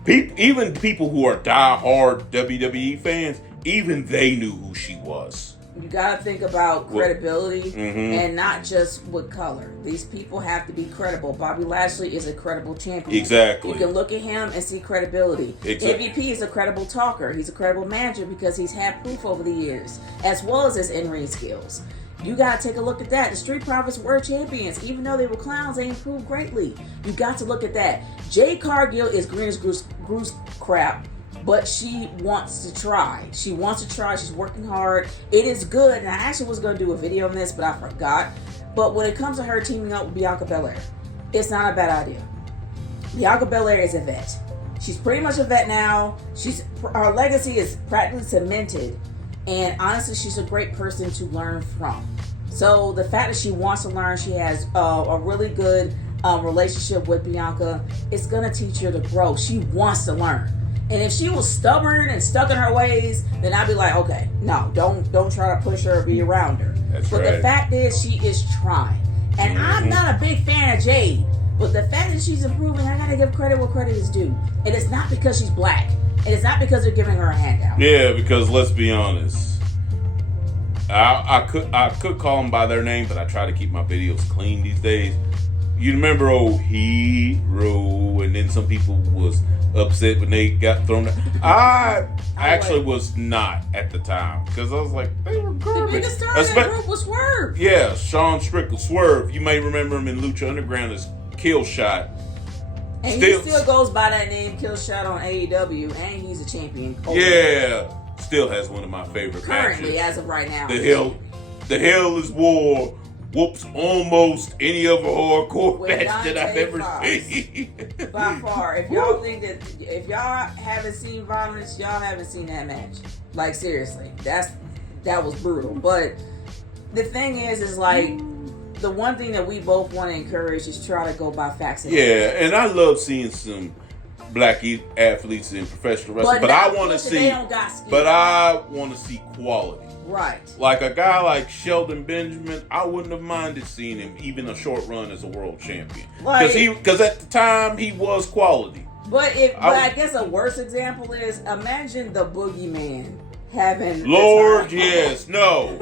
Even people who are die-hard WWE fans, even they knew who she was. You got to think about credibility and not just with color. These people have to be credible. Bobby Lashley is a credible champion. Exactly. You can look at him and see credibility. Exactly. MVP is a credible talker. He's a credible manager because he's had proof over the years, as well as his in-ring skills. You got to take a look at that. The Street Profits were champions. Even though they were clowns, they improved greatly. You got to look at that. Jade Cargill is green as goose crap, but she wants to try. She wants to try. She's working hard. It is good. And I actually was going to do a video on this, but I forgot. But when it comes to her teaming up with Bianca Belair, it's not a bad idea. Bianca Belair is a vet. She's pretty much a vet now. Her legacy is practically cemented. And honestly, she's a great person to learn from. So the fact that she wants to learn, she has a really good relationship with Bianca. It's going to teach her to grow. She wants to learn. And if she was stubborn and stuck in her ways, then I'd be like, okay, no, don't try to push her or be around her. But the fact is, she is trying. And I'm not a big fan of Jade. But the fact that she's improving, I got to give credit where credit is due. And it's not because she's black. And it's not because they're giving her a handout. Yeah, because let's be honest. I could call them by their name, but I try to keep my videos clean these days. You remember old Hero, and then some people was upset when they got thrown out. I actually was not at the time, because I was like, they were garbage. The biggest star in that group was Swerve. Yeah, Sean Strickland, Swerve. You may remember him in Lucha Underground as Kill Shot. And he still goes by that name, Kill Shot, on AEW, and he's a champion. Still has one of my favorite currently, matches. as of right now. The hell is war. Whoops almost any other hardcore match that I've ever seen. By far. If y'all think that, if y'all haven't seen violence, y'all haven't seen that match. Like, seriously. That was brutal. But the thing is like, the one thing that we both want to encourage is try to go by facts. And I love seeing some black athletes in professional wrestling, but I want to see. But I want to see quality. Right. Like a guy like Sheldon Benjamin, I wouldn't have minded seeing him even a short run as a world champion, because at the time he was quality. But I guess a worse example is, imagine the Boogeyman having yes, no.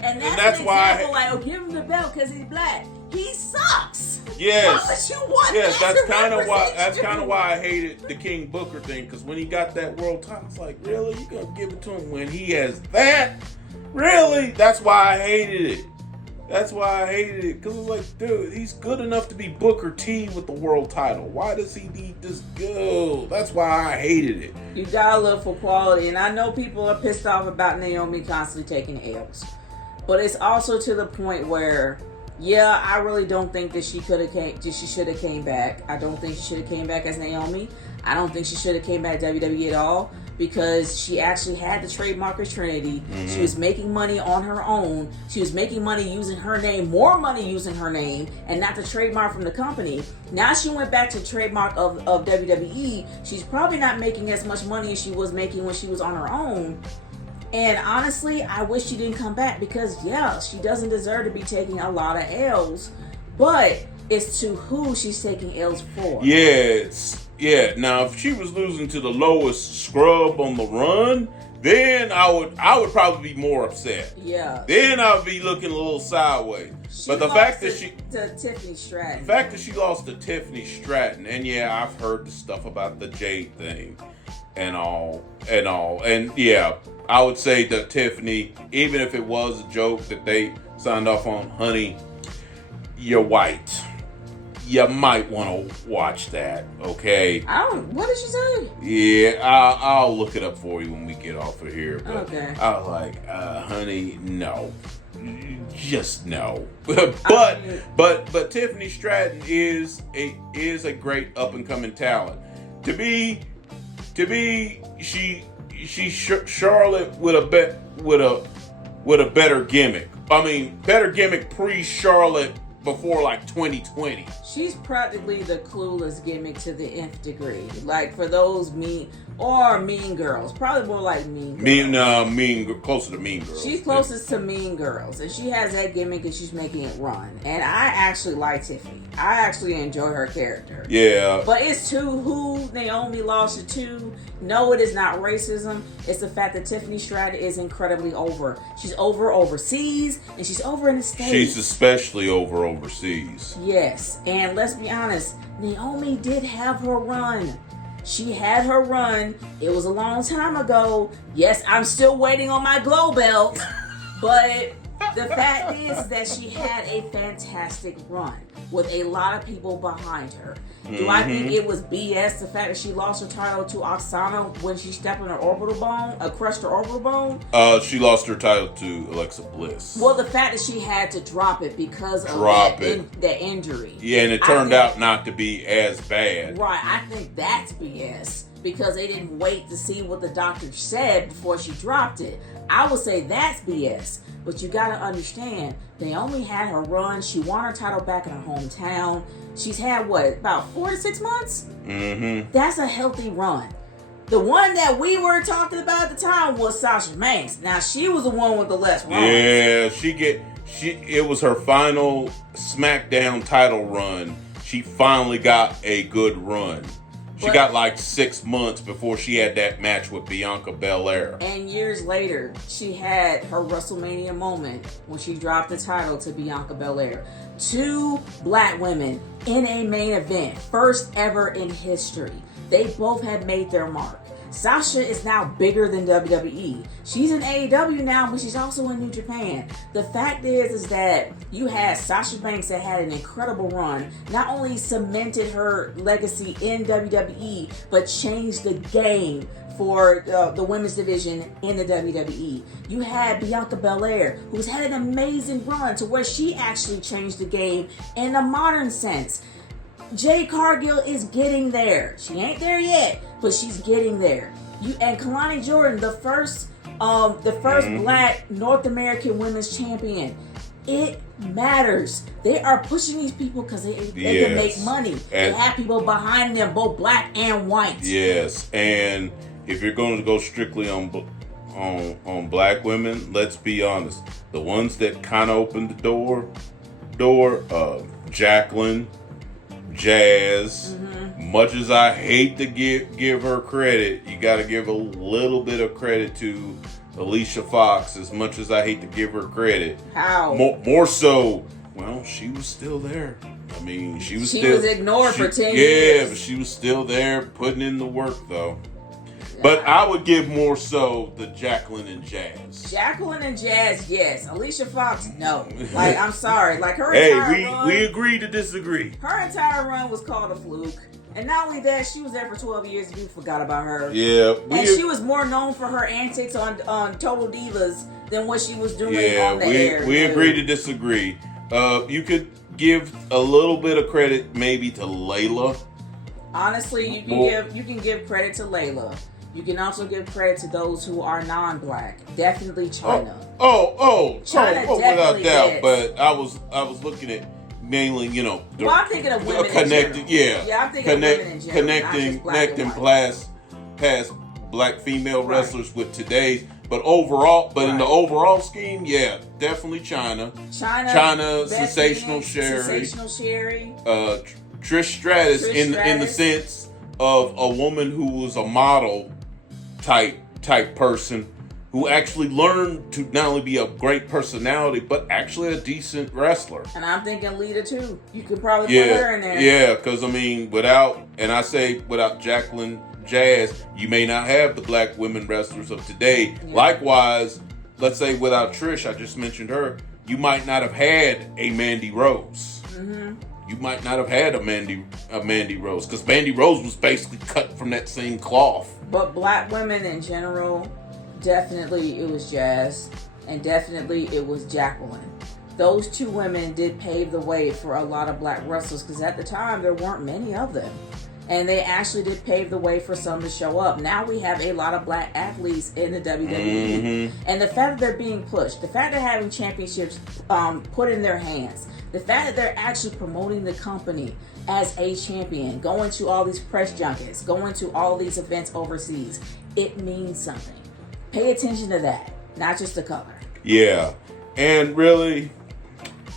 That's why give him the belt because he's black. He sucks. Yes. Why would you want that's kind of why I hated the King Booker thing, because when he got that world title, it's like, really, you gonna give it to him when he has that? Really? That's why I hated it. Because it was like, dude, he's good enough to be Booker T with the world title. Why does he need this go? That's why I hated it. You gotta look for quality, and I know people are pissed off about Naomi constantly taking L's, but it's also to the point where, yeah, I really don't think that she should have came back. I don't think she should have came back as Naomi. I don't think she should have came back to WWE at all, because she actually had the trademark as Trinity. She was making money on her own. She was making money using her name, more money using her name, and not the trademark from the company. Now she went back to trademark of WWE. She's probably not making as much money as she was making when she was on her own. And honestly, I wish she didn't come back, because she doesn't deserve to be taking a lot of L's, but it's to who she's taking L's for. Now if she was losing to the lowest scrub on the run, then I would probably be more upset. Yeah. Then I would be looking a little sideways. But the fact that Tiffany Stratton. The fact that she lost to Tiffany Stratton, and I've heard the stuff about the Jade thing and all. And I would say that Tiffany, even if it was a joke that they signed off on, honey, you're white. You might want to watch that, okay? What did she say? Yeah, I'll look it up for you when we get off of here. But okay. I was like, honey, no. Just no. But Tiffany Stratton is a great up and coming talent. To be To me, she's Charlotte with a better gimmick. I mean, better gimmick pre-Charlotte before like 2020. She's practically the clueless gimmick to the nth degree. Like for those mean girls, probably more like mean girls. Closer to Mean Girls. She's closest to Mean Girls, and she has that gimmick, and she's making it run. And I actually like Tiffany. I actually enjoy her character. Yeah. But it's to who Naomi lost it to. No, it is not racism. It's the fact that Tiffany Stratton is incredibly over. She's over overseas, and she's over in the States. She's especially over overseas. Yes, and let's be honest, Naomi did have her run. She had her run. It was a long time ago. Yes, I'm still waiting on my glow belt. But the fact is that she had a fantastic run with a lot of people behind her. Do I think it was BS, the fact that she lost her title to Oksana when she stepped on her orbital bone, crushed her orbital bone? She lost her title to Alexa Bliss. Well, the fact that she had to drop it because of that injury. Yeah, and it turned out not to be as bad. Right, I think that's BS because they didn't wait to see what the doctor said before she dropped it. I would say that's BS. But you gotta understand, Naomi had her run. She won her title back in her hometown. She's had, about 4 to 6 months? Mm-hmm. That's a healthy run. The one that we were talking about at the time was Sasha Banks. Now, she was the one with the less runs. Yeah, it was her final SmackDown title run. She finally got a good run. She got like 6 months before she had that match with Bianca Belair. And years later, she had her WrestleMania moment when she dropped the title to Bianca Belair. 2 black women in a main event, first ever in history. They both had made their mark. Sasha is now bigger than WWE. She's in AEW now, but she's also in New Japan. The fact is that you had Sasha Banks that had an incredible run, not only cemented her legacy in WWE, but changed the game for the women's division in the WWE. You had Bianca Belair, who's had an amazing run to where she actually changed the game in a modern sense. Jade Cargill is getting there. She ain't there yet, but she's getting there. And Kalani Jordan, the first black North American women's champion. It matters. They are pushing these people because they can make money. They have people behind them, both black and white. Yes, and if you're going to go strictly on black women, let's be honest. The ones that kind of opened the door, Jacqueline, Jazz. Much as I hate to give her credit, you got to give a little bit of credit to Alicia Fox. As much as I hate to give her credit, how more so, well, she was still there. I mean, she was ignored for 10 years. Yeah, but she was still there, putting in the work though. But I would give more so the Jacqueline and Jazz. Jacqueline and Jazz, yes. Alicia Fox, no. Like, I'm sorry. Like, her entire run... we agree to disagree. Her entire run was called a fluke. And not only that, she was there for 12 years and we forgot about her. Yeah. And she was more known for her antics on Total Divas than what she was doing on the air. We agree to disagree. You could give a little bit of credit maybe to Layla. Honestly, you can give credit to Layla. You can also give credit to those who are non-black. Definitely China. China without doubt. Is. But I was looking at mainly, I'm thinking of women connecting. I'm thinking of women in general, connecting past black female wrestlers with today's. But overall, in the overall scheme, yeah, definitely China, Sensational Sherry, Trish Stratus, in the sense of a woman who was a model type person who actually learned to not only be a great personality but actually a decent wrestler. And I'm thinking Lita too. You could probably put her in there. Yeah, because I mean, without Jacqueline, Jazz, you may not have the black women wrestlers of today. Yeah. Likewise, let's say without Trish, I just mentioned her, you might not have had a Mandy Rose. Mm-hmm. You might not have had a Mandy Rose, because Mandy Rose was basically cut from that same cloth. But black women in general, definitely it was Jazz, and definitely it was Jacqueline. Those 2 women did pave the way for a lot of black wrestlers, because at the time there weren't many of them. And they actually did pave the way for some to show up. Now we have a lot of black athletes in the WWE. And the fact that they're being pushed, the fact that they're having championships put in their hands, the fact that they're actually promoting the company as a champion, going to all these press junkets, going to all these events overseas, it means something. Pay attention to that, not just the color. Yeah. And really,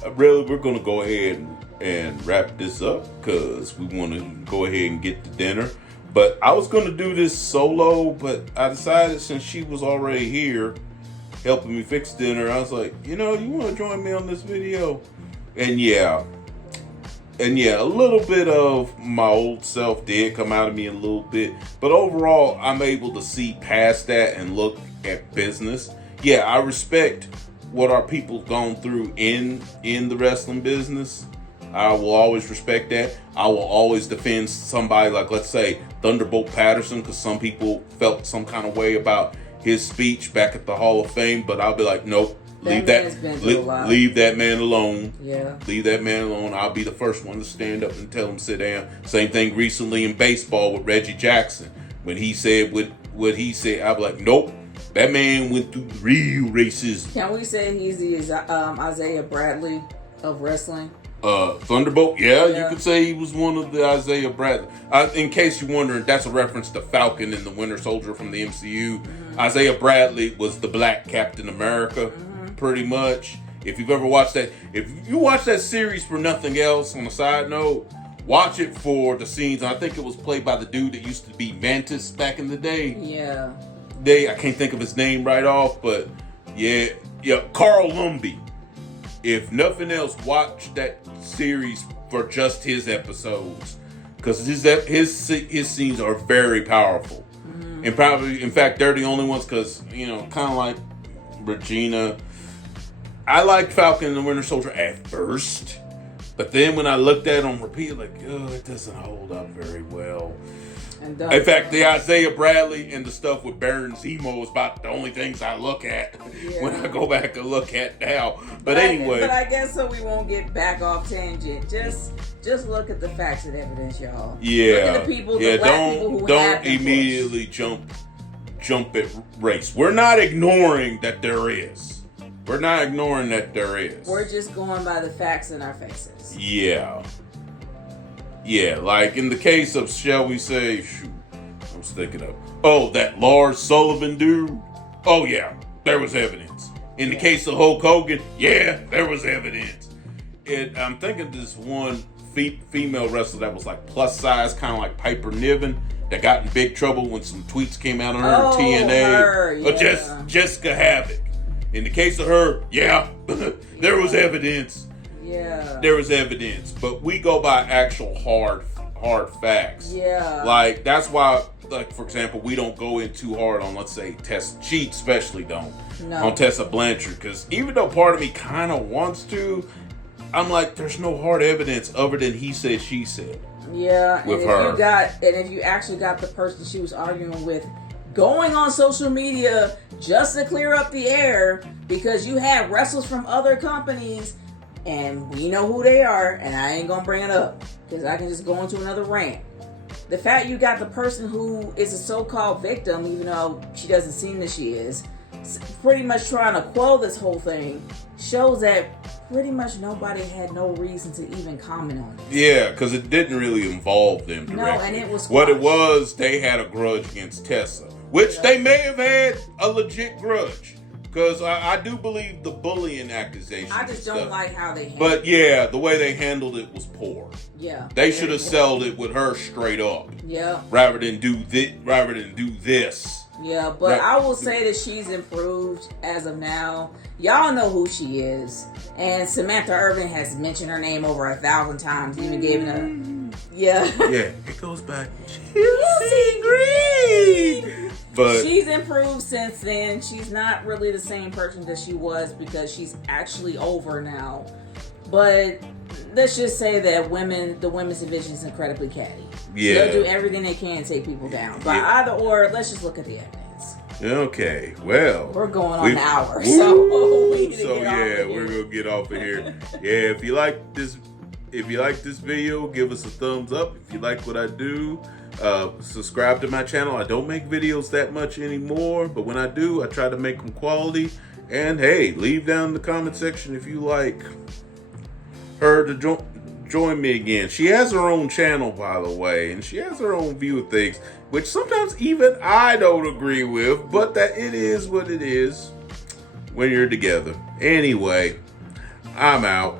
we're going to go ahead and wrap this up because we want to go ahead and get to dinner. But I was going to do this solo, but I decided since she was already here helping me fix dinner, I was like, you want to join me on this video? And yeah, a little bit of my old self did come out of me a little bit. But overall, I'm able to see past that and look at business. Yeah, I respect what our people gone through in the wrestling business. I will always respect that. I will always defend somebody like, let's say, Thunderbolt Patterson, because some people felt some kind of way about his speech back at the Hall of Fame. But I'll be like, nope, leave that man alone. Yeah. Leave that man alone. I'll be the first one to stand up and tell him sit down. Same thing recently in baseball with Reggie Jackson. When he said what he said, I'll be like, nope. That man went through real racism. Can we say he's the Isaiah Bradley of wrestling? Thunderbolt, yeah, you could say he was one of the Isaiah Bradley. In case you're wondering, that's a reference to Falcon and the Winter Soldier from the MCU. Isaiah Bradley was the Black Captain America, pretty much. If you've ever watched that, if you watch that series for nothing else, on a side note, watch it for the scenes. I think it was played by the dude that used to be Mantis back in the day. Yeah. I can't think of his name right off, but yeah, Carl Lumbly. If nothing else, watch that series for just his episodes, because his scenes are very powerful, and probably, in fact, they're the only ones. Because kind of like Regina, I liked Falcon and the Winter Soldier at first, but then when I looked at them repeat, like, it doesn't hold up very well. In fact, the Isaiah Bradley and the stuff with Baron Zemo is about the only things I look at when I go back and look at now. But anyway. But I guess so we won't get back off tangent. Just look at the facts and evidence, y'all. Yeah. Look at the people, the black people who don't immediately jump at race. We're not ignoring that there is. We're just going by the facts in our faces. Yeah. Yeah, like in the case of, shall we say, I was thinking of, that Lars Sullivan dude. Oh yeah, there was evidence. In the case of Hulk Hogan, yeah, there was evidence. I'm thinking this one female wrestler that was like plus size, kind of like Piper Niven, that got in big trouble when some tweets came out on her TNA. Her, yeah. Jessica Havoc. In the case of her, yeah, there was evidence. Yeah. There was evidence, but we go by actual hard facts. Yeah. Like, that's why, like, for example, we don't go in too hard on, let's say, Tessa. She especially don't. No. On Tessa Blanchard, because even though part of me kind of wants to, I'm like, there's no hard evidence other than he said, she said. Yeah. With her. If you actually got the person she was arguing with going on social media just to clear up the air, because you had wrestlers from other companies, and we know who they are, and I ain't gonna bring it up because I can just go into another rant. The fact you got the person who is a so-called victim, even though she doesn't seem that she is, pretty much trying to quell this whole thing, shows that pretty much nobody had no reason to even comment on it. Yeah, because it didn't really involve them directly. No, and it was what it was, they had a grudge against Tessa, which they may have had a legit grudge. Because I do believe the bullying accusations. I just don't like how they handled it. But yeah, the way they handled it was poor. Yeah. They should have settled it with her straight up. Yeah. Rather than do this. Yeah, but I will say that she's improved as of now. Y'all know who she is. And Samantha Irvin has mentioned her name over 1,000 times, even gave it a... Yeah. Yeah, it goes back. Chelsea Green! But she's improved since then. She's not really the same person that she was because she's actually over now. But let's just say that the women's division is incredibly catty. Yeah. So they'll do everything they can to take people down. But either or, let's just look at the evidence. Okay, well. We're going on an hour, so we need to get off of here. We're going to get off of here. Yeah, if you like this If you like this video, give us a thumbs up. If you like what I do, subscribe to my channel. I don't make videos that much anymore, but when I do, I try to make them quality. And hey, leave down in the comment section if you like her to join me again. She has her own channel, by the way, and she has her own view of things, which sometimes even I don't agree with, but that it is what it is when you're together. Anyway, I'm out.